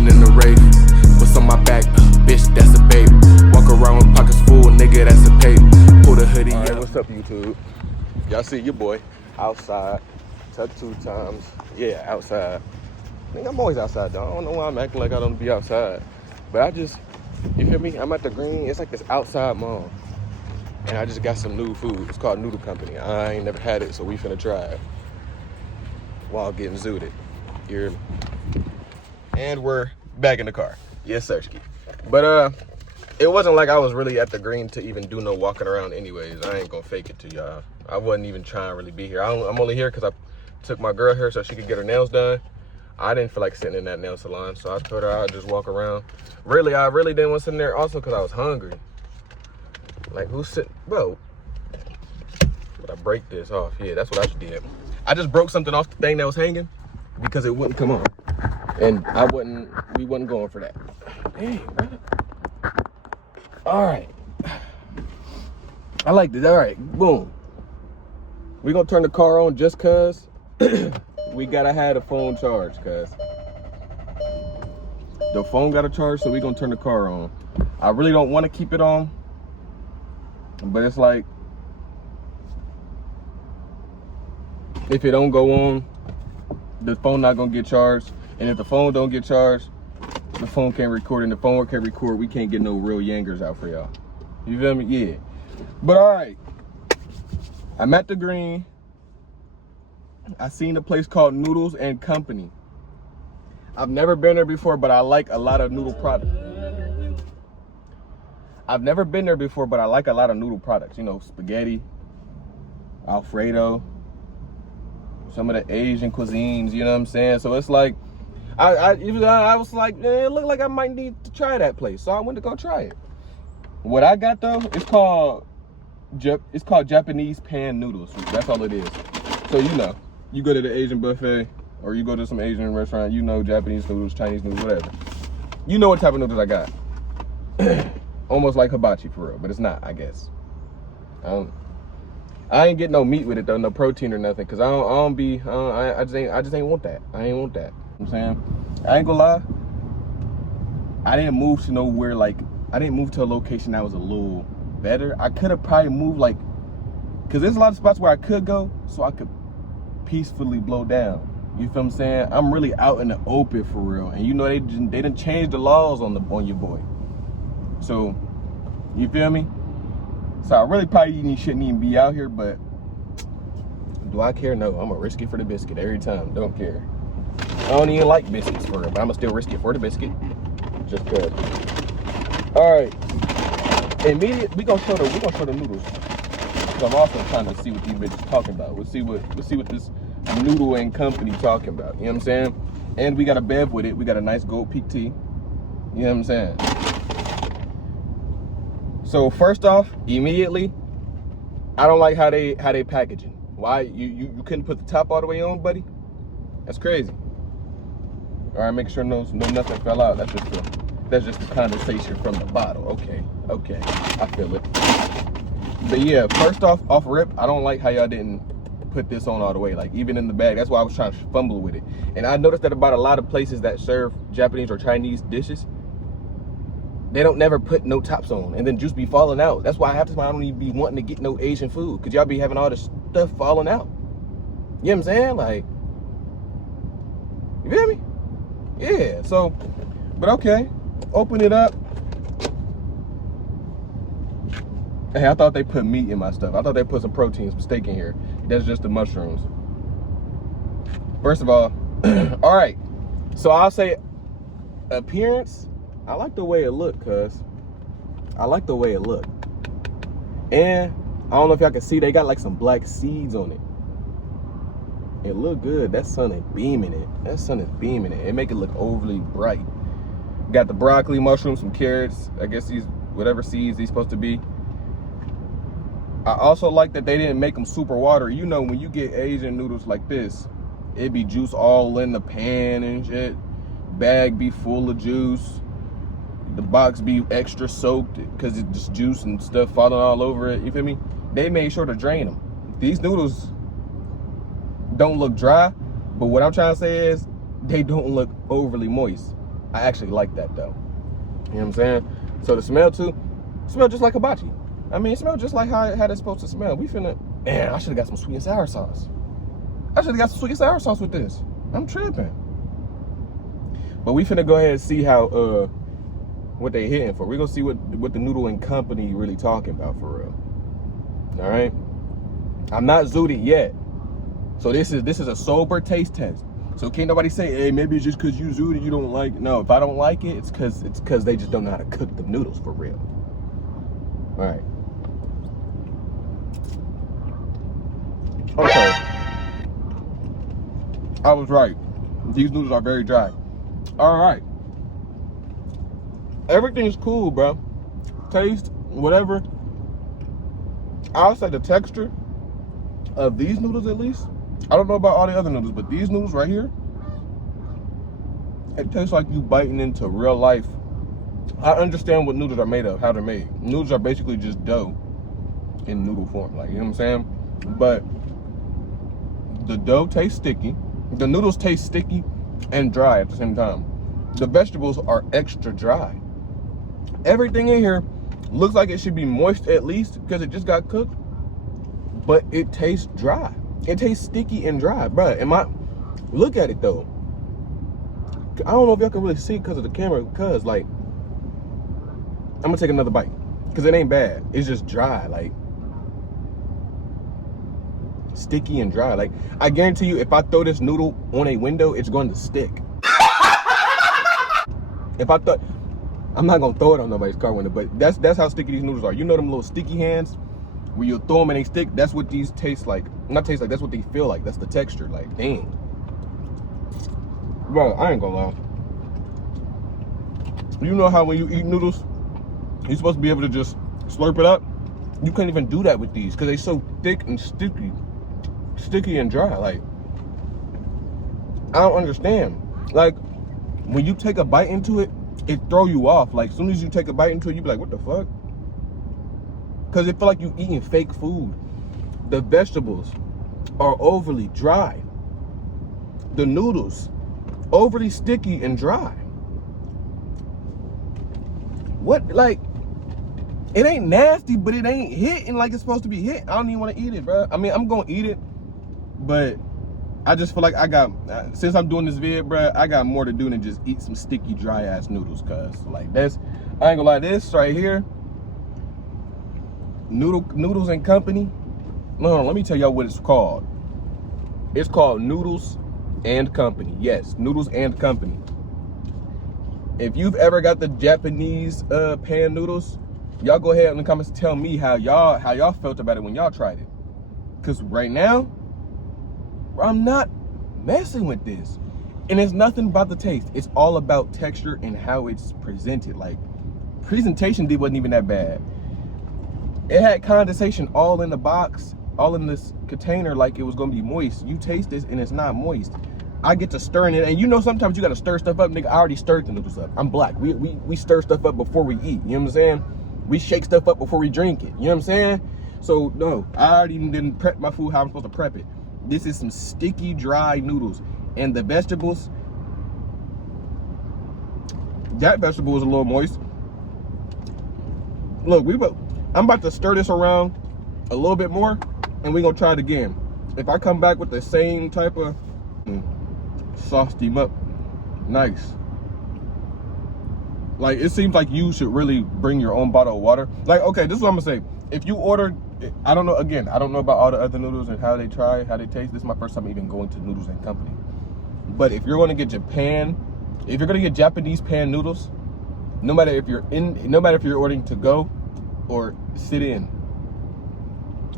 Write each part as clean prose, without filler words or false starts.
Cruising in the Wraith. What's on my back? Bitch, that's a baby. Walk around with pockets full, nigga, that's a paper. Pull the hoodie up. What's up, YouTube? Y'all see your boy outside. Took 2 times. Yeah, outside. I think I'm always outside, though. I don't know why I'm acting like I don't be outside. But I just, you feel me? I'm at the Green. It's like this outside mall. And I just got some new food. It's called Noodle Company. I ain't never had it, so we finna try it while getting zooted. You hear me? And we're back in the car. Yes, sir, Ski. But it wasn't like I was really at the Green to even do no walking around anyways. I ain't gonna fake it to y'all. I wasn't even trying to really be here. I'm only here because I took my girl here so she could get her nails done. I didn't feel like sitting in that nail salon, so I told her I'd just walk around. Really, I really didn't want to sit in there also because I was hungry. Like, who's sitting? Bro, but I break this off. Yeah, that's what I did. I just broke something off the thing that was hanging because it wouldn't come on. And we wasn't going for that. Dang, bro. All right. I like this. All right, boom. We gonna turn the car on just cause we gotta have the phone charged, cause the phone got to charge, so we gonna turn the car on. I really don't want to keep it on, but it's like, if it don't go on, the phone not gonna get charged, and if the phone don't get charged, the phone can't record, and the phone can't record, we can't get no real yangers out for y'all. You feel me? Yeah. But all right, I'm at the Green. I seen a place called Noodles and Company. I've never been there before, but I like a lot of noodle products. I've never been there before, but I like a lot of noodle products. You know, spaghetti, Alfredo, some of the Asian cuisines, you know what I'm saying? So it's like, I was like, it looked like I might need to try that place. So I went to go try it. What I got though, it's called Japanese pan noodles. That's all it is. So you know, you go to the Asian buffet or you go to some Asian restaurant, you know, Japanese noodles, Chinese noodles, whatever. You know what type of noodles I got. Almost like hibachi for real, but it's not, I guess. I ain't getting no meat with it though, no protein or nothing, cause I just ain't want that. I ain't want that. You know what I'm saying? I ain't gonna lie. I didn't move to nowhere, like, I didn't move to a location that was a little better. I could have probably moved, like, cause there's a lot of spots where I could go, so I could peacefully blow down. You feel what I'm saying? I'm really out in the open for real, and you know they didn't change the laws on your boy. So, you feel me? So I really probably shouldn't even be out here, but do I care? No, I'm gonna risk it for the biscuit every time. Don't care. I don't even like biscuits for real, but I'm gonna still risk it for the biscuit. Just cause. All right. Immediate, we gonna show the noodles. So I'm also trying to see what these bitches talking about. We'll see what this Noodle and Company talking about. You know what I'm saying? And we got a bev with it. We got a nice gold Pt. You know what I'm saying? So first off, immediately, I don't like how they packaging. Why you couldn't put the top all the way on, buddy? That's crazy. All right, make sure nothing fell out. That's just the condensation from the bottle. Okay, I feel it. But yeah, first off rip, I don't like how y'all didn't put this on all the way, like even in the bag. That's why I was trying to fumble with it. And I noticed that about a lot of places that serve Japanese or Chinese dishes, they don't never put no tops on, and then juice be falling out. That's why I don't even be wanting to get no Asian food, cause y'all be having all this stuff falling out. You know what I'm saying? Like, you feel me? Yeah. So, but okay, open it up. Hey, I thought they put meat in my stuff. I thought they put some protein, some steak in here. That's just the mushrooms. First of all, all right. So I'll say appearance. I like the way it looked, cuz. I like the way it looked. And I don't know if y'all can see, they got like some black seeds on it. It look good. That sun is beaming it. It make it look overly bright. Got the broccoli, mushrooms, some carrots. I guess these, whatever seeds these supposed to be. I also like that they didn't make them super watery. You know, when you get Asian noodles like this, it be juice all in the pan and shit. Bag be full of juice. The box be extra soaked because it's just juice and stuff falling all over it. You feel me? They made sure to drain them. These noodles don't look dry, but what I'm trying to say is they don't look overly moist. I actually like that though. You know what I'm saying? So the smell too, smell just like hibachi. I mean, it smells just like how it's supposed to smell. We finna, man, I should have got some sweet and sour sauce. I should have got some sweet and sour sauce with this. I'm tripping. But we finna go ahead and see how, what they hitting for. We're gonna see what the Noodle and Company really talking about for real. All right? I'm not zooted yet. So this is a sober taste test. So can't nobody say, hey, maybe it's just because you zooted, you don't like it. No, if I don't like it, it's because they just don't know how to cook the noodles for real. All right. Okay. I was right. These noodles are very dry. All right. Everything's cool, bro. Taste, whatever. I'll say the texture of these noodles, at least. I don't know about all the other noodles, but these noodles right here, it tastes like you biting into real life. I understand what noodles are made of, how they're made. Noodles are basically just dough in noodle form, like, you know what I'm saying? But the dough tastes sticky. The noodles taste sticky and dry at the same time. The vegetables are extra dry. Everything in here looks like it should be moist at least because it just got cooked, but it tastes dry. It tastes sticky and dry, bro. Look at it though. I don't know if y'all can really see it because of the camera, because like, I'm gonna take another bite because it ain't bad. It's just dry, like sticky and dry. Like, I guarantee you, if I throw this noodle on a window, it's going to stick. I'm not gonna throw it on nobody's car window, but that's how sticky these noodles are. You know them little sticky hands where you throw them and they stick? That's what these taste like. Not taste like, that's what they feel like. That's the texture. Like, dang. Bro, I ain't gonna lie. You know how when you eat noodles, you're supposed to be able to just slurp it up? You can't even do that with these because they're so thick and sticky and dry. Like, I don't understand. Like, when you take a bite into it, it throw you off. Like, as soon as you take a bite into it, you be like, what the fuck? Because it feel like you eating fake food. The vegetables are overly dry. The noodles, overly sticky and dry. What, like, it ain't nasty, but it ain't hitting like it's supposed to be hit. I don't even want to eat it, bro. I mean, I'm gonna eat it, but I just feel like since I'm doing this vid, bro, I got more to do than just eat some sticky, dry ass noodles. Cause like I ain't gonna lie, this right here, Noodles and Company. No, let me tell y'all what it's called. It's called Noodles and Company. Yes, Noodles and Company. If you've ever got the Japanese pan noodles, y'all go ahead in the comments and tell me how y'all felt about it when y'all tried it. Cause right now, I'm not messing with this. And it's nothing about the taste. It's all about texture and how it's presented. Like, presentation wasn't even that bad. It had condensation all in the box, all in this container, like it was gonna be moist. You taste this and it's not moist. I get to stirring it, and you know sometimes you gotta stir stuff up, nigga. I already stirred the noodles up. I'm black. We stir stuff up before we eat. You know what I'm saying? We shake stuff up before we drink it. You know what I'm saying? So no, I already didn't prep my food how I'm supposed to prep it. This is some sticky, dry noodles. And the vegetables, that vegetable is a little moist. Look, I'm about to stir this around a little bit more, and we're gonna try it again. If I come back with the same type of, sauce them up, nice. Like, it seems like you should really bring your own bottle of water. Like, okay, this is what I'm gonna say. If you order, I don't know, again, I don't know about all the other noodles and how they taste. This is my first time even going to Noodles and Company. But if you're gonna get if you're gonna get Japanese pan noodles, no matter if you're ordering to go or sit in,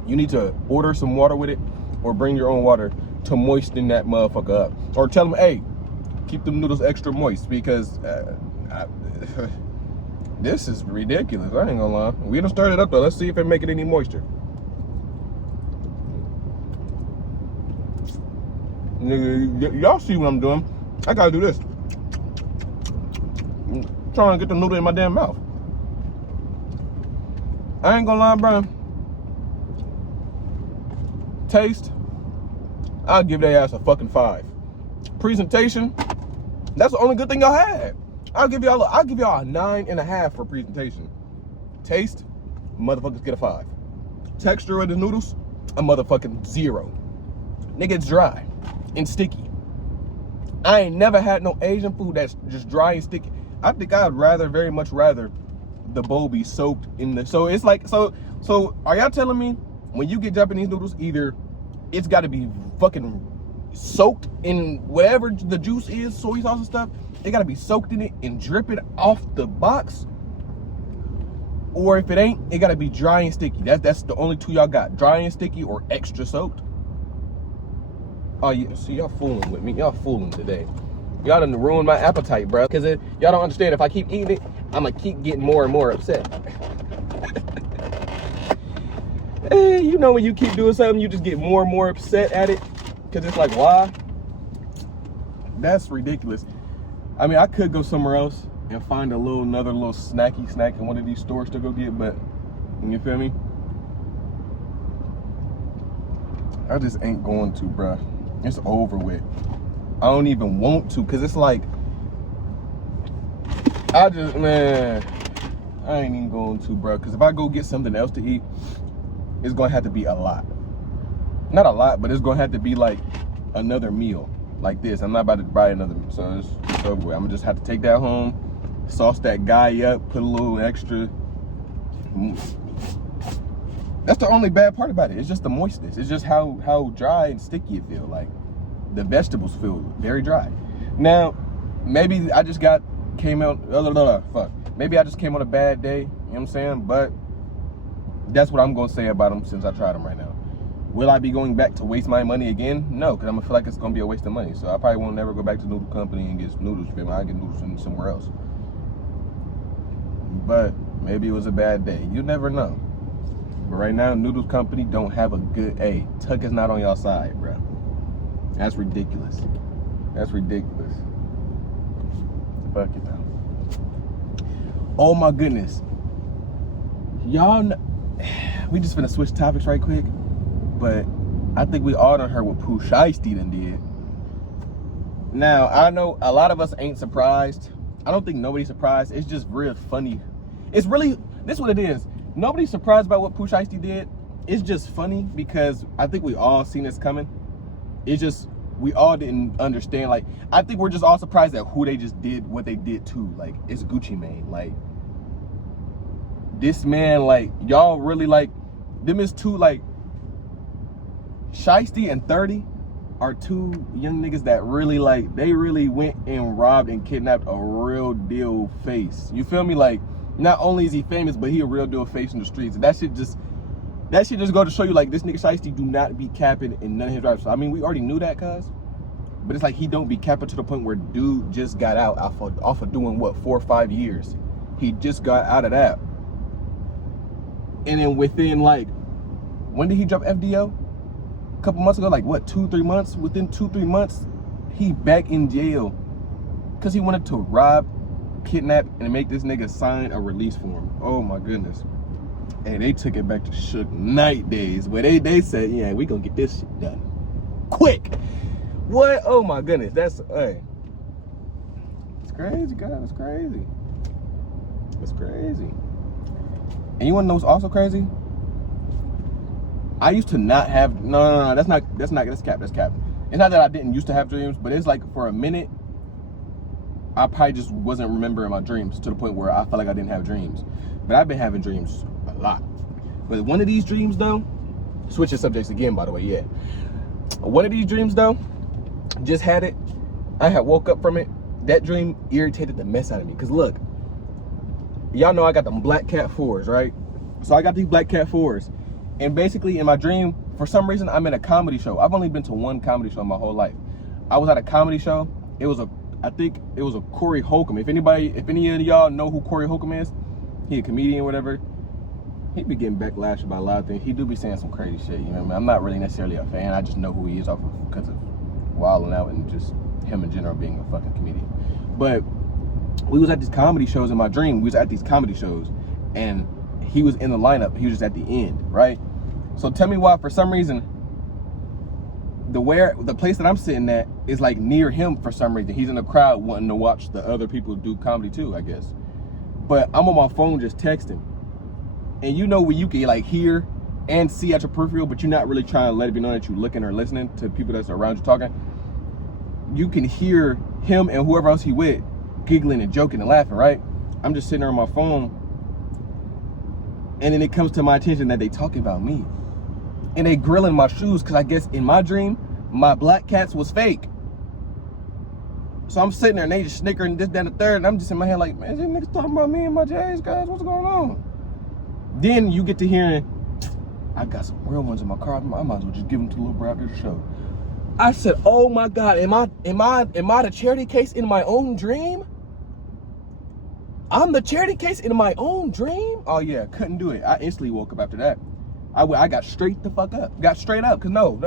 you need to order some water with it or bring your own water to moisten that motherfucker up. Or tell them, hey, keep them noodles extra moist, because this is ridiculous. I ain't gonna lie. We done started up though. Let's see if it make it any moisture. Nigga, y'all see what I'm doing. I gotta do this. I'm trying to get the noodle in my damn mouth. I ain't gonna lie, bro. Taste, I'll give their ass a fucking 5. Presentation, that's the only good thing y'all had. I'll give y'all a 9.5 for presentation. Taste, motherfuckers get a 5. Texture of the noodles, a motherfucking 0. Nigga, it's dry and sticky. I ain't never had no Asian food that's just dry and sticky. I think I'd very much rather the bowl be soaked in the, so it's like, so are y'all telling me when you get Japanese noodles, either it's gotta be fucking soaked in whatever the juice is, soy sauce and stuff, they gotta be soaked in it and drip it off the box? Or if it ain't, it gotta be dry and sticky. That's the only two y'all got, dry and sticky or extra soaked? Oh yeah, see, y'all fooling with me. Y'all fooling today. Y'all done ruined my appetite, bro. Cause y'all don't understand, if I keep eating it, I'ma keep getting more and more upset. Hey, you know when you keep doing something, you just get more and more upset at it. Cause it's like, why? That's ridiculous. I mean, I could go somewhere else and find another little snacky snack in one of these stores to go get, but you feel me? I just ain't going to, bruh. It's over with. I don't even want to, cause it's like, man, I ain't even going to, bruh. Cause if I go get something else to eat, it's gonna have to be a lot. Not a lot, but it's gonna have to be like another meal like this. I'm not about to buy another meal, so it's over with. I'm gonna just have to take that home, sauce that guy up, put a little extra. That's the only bad part about it. It's just the moistness. It's just how dry and sticky it feels. Like the vegetables feel very dry. Now, maybe I just came out. Maybe I just came on a bad day. You know what I'm saying? But that's what I'm gonna say about them since I tried them right now. Will I be going back to waste my money again? No, because I'm gonna feel like it's gonna be a waste of money. So I probably won't never go back to Noodle Company and get noodles. I get noodles from somewhere else. But maybe it was a bad day. You never know. But right now, Noodles Company don't have a good, hey, Tuck is not on y'all side, bro. That's ridiculous. That's ridiculous. Fuck it now. Oh my goodness. Y'all know, we just finna switch topics right quick, but I think we all done heard what Pooh Shiesty done did. Now, I know a lot of us ain't surprised. I don't think nobody's surprised. It's just real funny. It's really, this is what it is. Nobody's surprised by what Pooh Shiesty did. It's just funny because I think we all seen this coming. It's just, we all didn't understand. Like, I think we're just all surprised at who they just did what they did to. Like, it's Gucci Mane. Like, this man, like, y'all really, like, them is two, like, Shiesty and 30 are two young niggas that really, like, they really went and robbed and kidnapped a real deal face. You feel me? Like, not only is he famous, but he a real deal face in the streets. And that shit just go to show you, like, this nigga Shiesty do not be capping in none of his drives. So, I mean, we already knew that, cuz. But it's like he don't be capping to the point where dude just got out off of doing, what, 4 or 5 years. He just got out of that. And then within, like, when did he drop FDO? A couple months ago, like, what, 2-3 months? Within 2-3 months, he back in jail because he wanted to rob, kidnap, and make this nigga sign a release form. Oh my goodness. And they took it back to Suge Knight days where they said, yeah, we gonna get this shit done quick. What? Oh my goodness. That's, hey, it's crazy, guys. It's crazy. It's crazy. And you wanna know what's also crazy? I used to not have, no, that's cap. It's not that I didn't used to have dreams, but it's like for a minute, I probably just wasn't remembering my dreams to the point where I felt like I didn't have dreams. But I've been having dreams a lot. But one of these dreams though, switching subjects again, by the way, yeah. One of these dreams though, just had it. I had woke up from it. That dream irritated the mess out of me. Cause look, y'all know I got them Black Cat 4s, right? So I got these Black Cat 4s. And basically in my dream, for some reason, I'm in a comedy show. I've only been to one comedy show my whole life. I was at a comedy show. I think it was a Corey Holcomb. If any of y'all know who Corey Holcomb is, he a comedian or whatever. He be getting backlash about a lot of things. He do be saying some crazy shit, you know what I mean? I'm not really necessarily a fan. I just know who he is because of wilding out and just him in general being a fucking comedian. But we was at these comedy shows in my dream. We was at these comedy shows and he was in the lineup. He was just at the end, right? So tell me why, for some reason, the place that I'm sitting at is like near him for some reason. He's in the crowd wanting to watch the other people do comedy too, I guess. But I'm on my phone just texting. And you know when you can like hear and see at your peripheral, but you're not really trying to let it be known that you're looking or listening to people that's around you talking. You can hear him and whoever else he with giggling and joking and laughing, right? I'm just sitting there on my phone, and then it comes to my attention that they talking about me. And they grilling my shoes, because I guess in my dream, my black cats was fake. So I'm sitting there and they just snickering this, that, and the third, and I'm just in my head like, man, these niggas talking about me and my J's, guys, what's going on? Then you get to hearing, I got some real ones in my car, I might as well just give them to the little bro after the show. I said, oh my God, am I the charity case in my own dream? I'm the charity case in my own dream? Oh yeah, couldn't do it. I instantly woke up after that. I got straight the fuck up. Got straight up, cause no.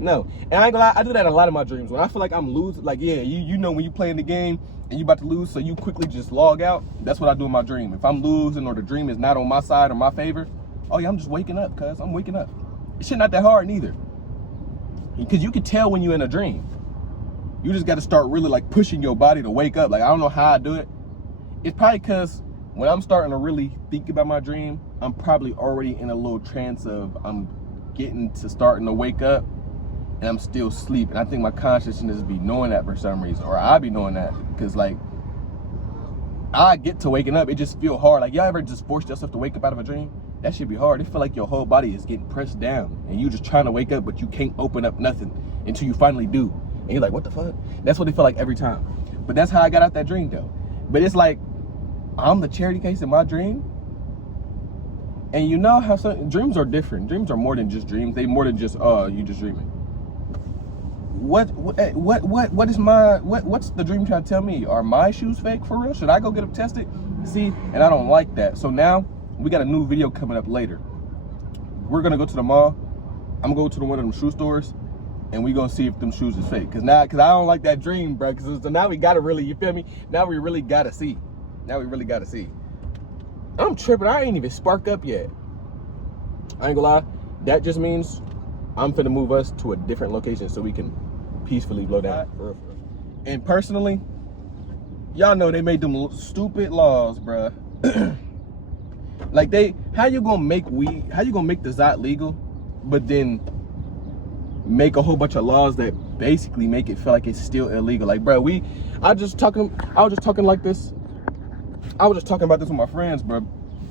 And I ain't gonna lie, I do that in a lot of my dreams. When I feel like I'm losing, like yeah, you know when you playing the game and you about to lose, so you quickly just log out. That's what I do in my dream. If I'm losing or the dream is not on my side or my favor, oh yeah, I'm just waking up, cuz I'm waking up. It shit not that hard neither. Because you can tell when you're in a dream. You just gotta start really like pushing your body to wake up. Like I don't know how I do it. It's probably because when I'm starting to really think about my dream, I'm probably already in a little trance of I'm getting to starting to wake up and I'm still asleep. And I think my consciousness be knowing that for some reason, or I be knowing that because like I get to waking up, it just feel hard. Like y'all ever just force yourself to wake up out of a dream? That should be hard. It feel like your whole body is getting pressed down and you just trying to wake up, but you can't open up nothing until you finally do. And you're like, what the fuck? That's what it feel like every time. But that's how I got out that dream though. But it's like, I'm the charity case in my dream. And you know how some dreams are different. Dreams are more than just dreams. They more than just, you just dreaming. What's the dream trying to tell me? Are my shoes fake for real? Should I go get them tested? See, and I don't like that. So now we got a new video coming up later. We're gonna go to the mall. I'm gonna go to one of them shoe stores and we gonna see if them shoes is fake. Cause I don't like that dream, bro. Cause so now we gotta really, you feel me? Now we really gotta see. I'm tripping. I ain't even spark up yet. I ain't gonna lie. That just means I'm finna move us to a different location so we can peacefully blow down. And personally, y'all know they made them stupid laws, bruh. Like how you gonna make the Zot legal, but then make a whole bunch of laws that basically make it feel like it's still illegal? Like, bro, I was just talking about this with my friends, bro.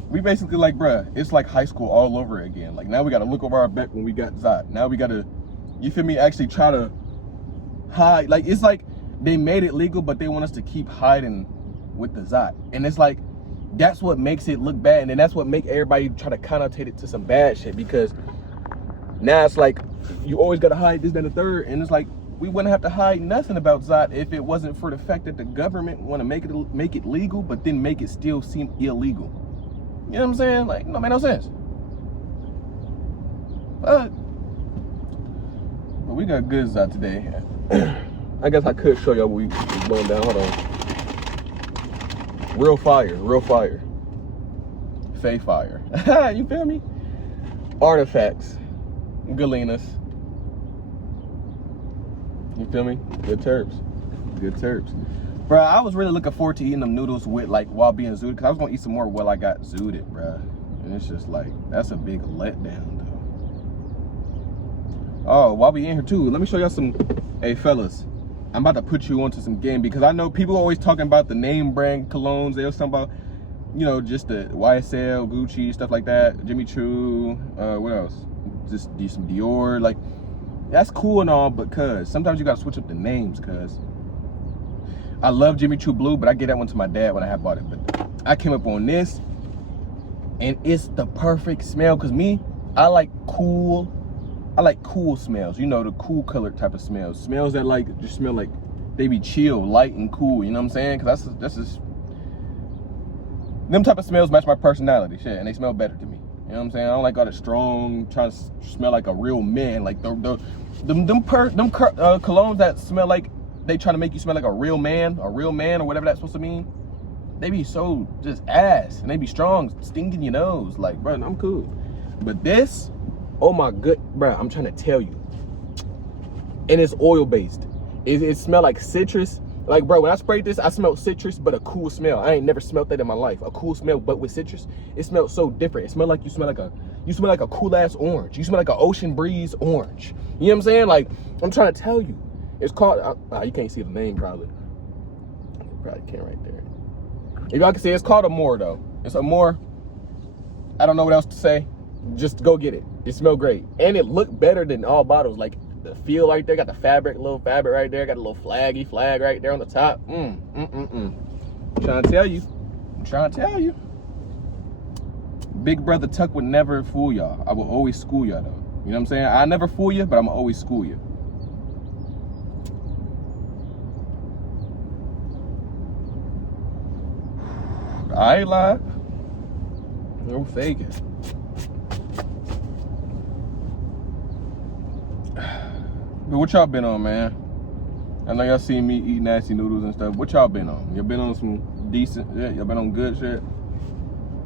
We basically like, bro, it's like high school all over again. Like now we gotta look over our back when we got Zot. Now we gotta, you feel me, actually try to hide. Like it's like they made it legal, but they want us to keep hiding with the Zot. And it's like, that's what makes it look bad. And then that's what make everybody try to connotate it to some bad shit, because now it's like, you always gotta hide this, that, and the third. And it's like, we wouldn't have to hide nothing about Zot if it wasn't for the fact that the government want to make it legal, but then make it still seem illegal. You know what I'm saying? Like, no, make no sense. But we got good Zot today. I guess I could show y'all what we blowing down. Hold on. Real fire. Fake fire. You feel me? Artifacts. Galenas. You feel me? Good terps. Bro, I was really looking forward to eating them noodles with like while being zooted, because I was gonna eat some more while I got zooted, bro. And it's just like, that's a big letdown though. Oh, while we in here too, let me show y'all some. Hey fellas, I'm about to put you onto some game, because I know people always talking about the name brand colognes. They was talking about, you know, just the YSL, Gucci, stuff like that, Jimmy Choo, what else? Just some Dior. Like, that's cool and all, but cuz sometimes you gotta switch up the names, cuz I love Jimmy Choo Blue, but I gave that one to my dad when I had bought it. But I came up on this, and it's the perfect smell, because I like cool smells. You know, the cool colored type of smells. Smells that like just smell like they be chill, light and cool. You know what I'm saying? Because that's just them type of smells match my personality, shit, and they smell better to me. You know what I'm saying? I don't like all the strong, trying to smell like a real man. Like them colognes that smell like they try to make you smell like a real man or whatever that's supposed to mean. They be so just ass, and they be strong, stinging your nose. Like, bro, I'm cool. But this, oh my good, bro, I'm trying to tell you. and it's oil based. It smell like citrus. Like, bro, when I sprayed this, I smelled citrus, but a cool smell. I ain't never smelled that in my life. A cool smell, but with citrus. It smelled so different. It smelled like you smell like a cool ass orange. You smell like an ocean breeze orange. You know what I'm saying? Like, I'm trying to tell you. It's called, you can't see the name probably. You probably can't right there. If y'all can see, it's called Amore though. It's Amore. I don't know what else to say. Just go get it. It smells great. And it looked better than all bottles. Like, the feel right there, got the fabric, little fabric right there, got a little flag right there on the top. I'm trying to tell you. Big brother Tuck would never fool y'all. I will always school y'all though. You know what I'm saying? I never fool you, but I'm always school you. I ain't lying. No faking. But what y'all been on, man? I know y'all seen me eat nasty noodles and stuff. What y'all been on? Y'all been on some decent shit? Y'all been on good shit?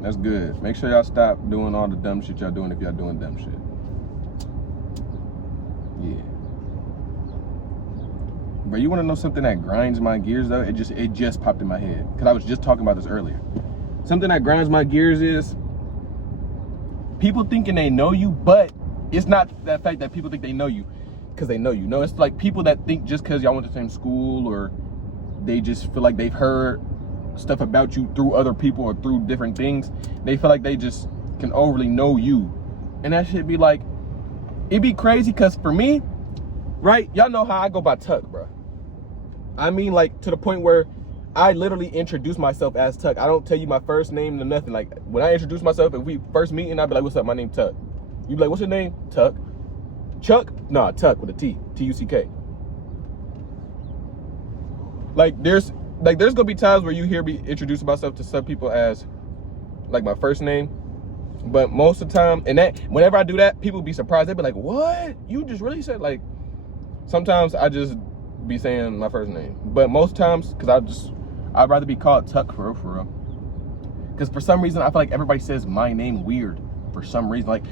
That's good. Make sure y'all stop doing all the dumb shit y'all doing if y'all doing dumb shit. Yeah. But you wanna know something that grinds my gears though? It just popped in my head. Cause I was just talking about this earlier. Something that grinds my gears is people thinking they know you, but it's not that fact that people think they know you because they know you. No, it's like people that think just because y'all went to the same school or they just feel like they've heard stuff about you through other people or through different things, they feel like they just can overly know you. And that should be like, it'd be crazy because for me, right, y'all know how I go by Tuck, bro. I mean, like, to the point where I literally introduce myself as Tuck. I don't tell you my first name or nothing. Like, when I introduce myself, if we first meet, and I'd be like, what's up, my name Tuck. You be like, what's your name? Tuck. Chuck? Nah, Tuck with a T. T-U-C-K. Like, there's gonna be times where you hear me introduce myself to some people as, like, my first name. But most of the time, and that, whenever I do that, people be surprised. They be like, what? You just really said, like, sometimes I just be saying my first name. But most times, because I'd rather be called Tuck for real. Because for some reason, I feel like everybody says my name weird for some reason. Like,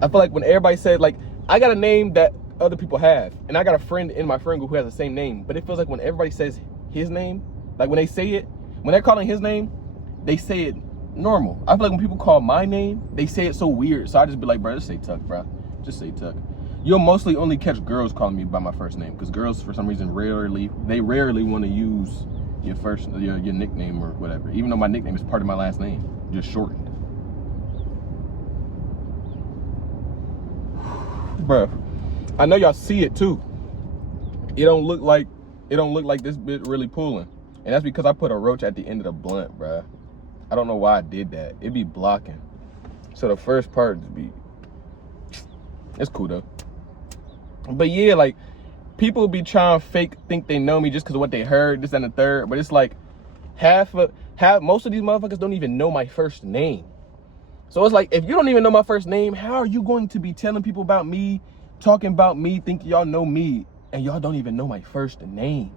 I feel like when everybody said, like, I got a name that other people have, and I got a friend in my friend group who has the same name, but it feels like when everybody says his name, like when they say it, when they're calling his name, they say it normal. I feel like when people call my name, they say it so weird. So I just be like, bro, just say Tuck, bro. Just say Tuck. You'll mostly only catch girls calling me by my first name, because girls, for some reason, rarely want to use your nickname or whatever, even though my nickname is part of my last name, just shortened. Bruh, I know y'all see it too. It don't look like this bit really pulling, and that's because I put a roach at the end of the blunt, bruh. I don't know why I did that. It be blocking. So the first part just be, it's cool though. But yeah, like, people be trying to think they know me just because of what they heard, this and the third. But it's like most of these motherfuckers don't even know my first name. So it's like, if you don't even know my first name, how are you going to be telling people about me, talking about me, think y'all know me, and y'all don't even know my first name?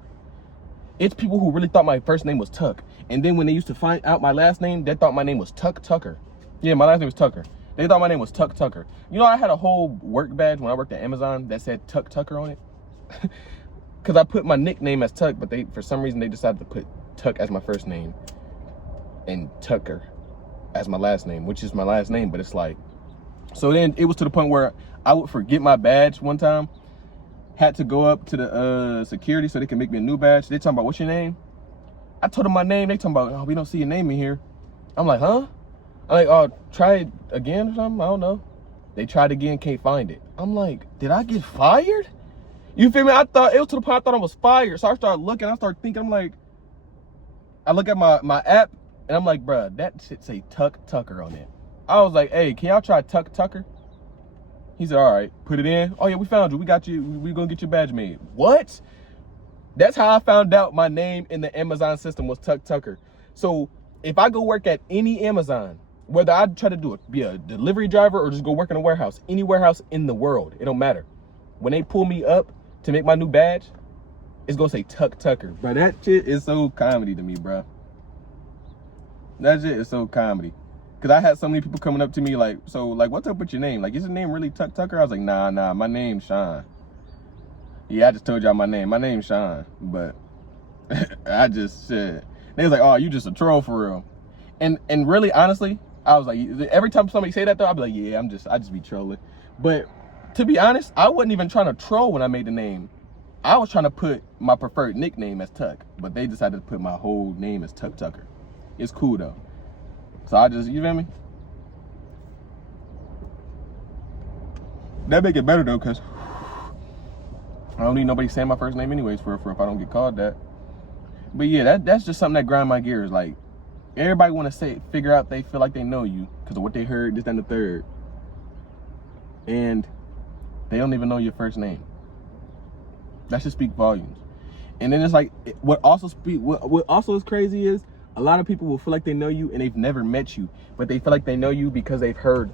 It's people who really thought my first name was Tuck. And then when they used to find out my last name, they thought my name was Tuck Tucker. Yeah, my last name was Tucker. They thought my name was Tuck Tucker. You know, I had a whole work badge when I worked at Amazon that said Tuck Tucker on it. Because I put my nickname as Tuck, but for some reason, they decided to put Tuck as my first name and Tucker as my last name, which is my last name. But it's like, so then it was to the point where I would forget my badge one time. Had to go up to the security so they can make me a new badge. They talking about, what's your name? I told them my name. They talking about, oh, we don't see your name in here. I'm like, huh? I'm like, oh, try it again or something? I don't know. They tried again, can't find it. I'm like, did I get fired? You feel me? I thought, it was to the point I thought I was fired. So I started looking, I started thinking, I'm like, I look at my app, and I'm like, bruh, that shit say Tuck Tucker on it. I was like, hey, can y'all try Tuck Tucker? He said, all right, put it in. Oh yeah, we found you. We got you. We're gonna get your badge made. What? That's how I found out my name in the Amazon system was Tuck Tucker. So if I go work at any Amazon, whether I try to be a delivery driver or just go work in a warehouse, any warehouse in the world, it don't matter. When they pull me up to make my new badge, it's gonna say Tuck Tucker. Bro, that shit is so comedy to me, bro. That shit is so comedy. Cause I had so many people coming up to me like, so like, what's up with your name? Like, is your name really Tuck Tucker? I was like, nah, my name's Sean. Yeah, I just told y'all my name. My name's Sean, but I just said, they was like, oh, you just a troll for real. And really, honestly, I was like, every time somebody say that though, I'd be like, yeah, I just be trolling. But to be honest, I wasn't even trying to troll when I made the name. I was trying to put my preferred nickname as Tuck, but they decided to put my whole name as Tuck Tucker. It's cool though. So I just, you feel me? That make it better though, cause I don't need nobody saying my first name anyways for if I don't get called that. But yeah, that's just something that grind my gears. Like, everybody want to figure out they feel like they know you because of what they heard, this, that, and the third. And they don't even know your first name. That should speak volumes. And then it's like, what also is crazy is a lot of people will feel like they know you and they've never met you, but they feel like they know you because they've heard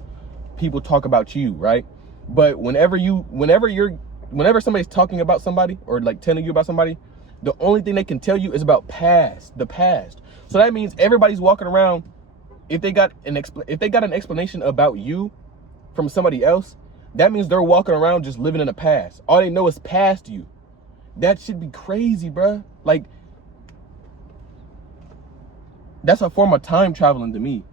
people talk about you, right? But whenever somebody's talking about somebody or like telling you about somebody, the only thing they can tell you is about the past. So that means everybody's walking around. If they got an explanation about you from somebody else, that means they're walking around just living in the past. All they know is past you. That should be crazy, bruh. Like, that's a form of time traveling to me,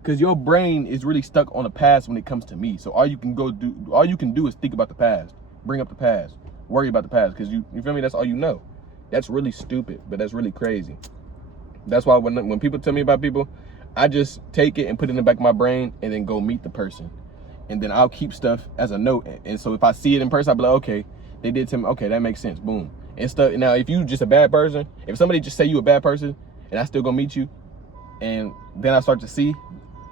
because your brain is really stuck on the past when it comes to me. So all you can do is think about the past, bring up the past, worry about the past, because you feel me? That's all you know. That's really stupid, but that's really crazy. That's why when people tell me about people, I just take it and put it in the back of my brain and then go meet the person. And then I'll keep stuff as a note. And so if I see it in person, I'll be like, okay, they did tell me, okay, that makes sense, boom. And stuff. Now, if you just a bad person, if somebody just say you a bad person and I still go meet you, and then I start to see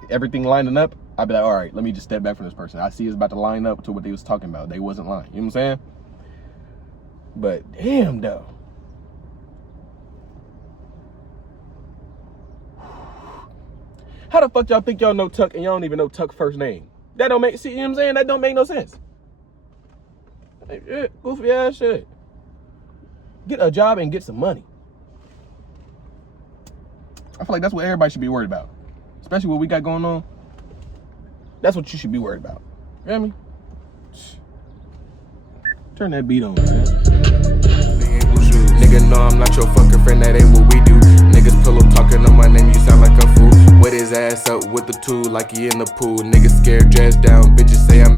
everything lining up, I'll be like, all right, let me just step back from this person. I see it's about to line up to what they was talking about. They wasn't lying, you know what I'm saying? But damn though. How the fuck y'all think y'all know Tuck and y'all don't even know Tuck's first name? That don't make, see, you know what I'm saying? That don't make no sense. Like, goofy ass shit. Get a job and get some money. I feel like that's what everybody should be worried about. Especially what we got going on. That's what you should be worried about. You hear me? Turn that beat on, man. Nigga, no, I'm not your fucking friend, that ain't what we do. Niggas pillow talking on my name, you sound like a fool. Wet his ass up with the tool like he in the pool. Niggas scared, dressed down, bitches say I'm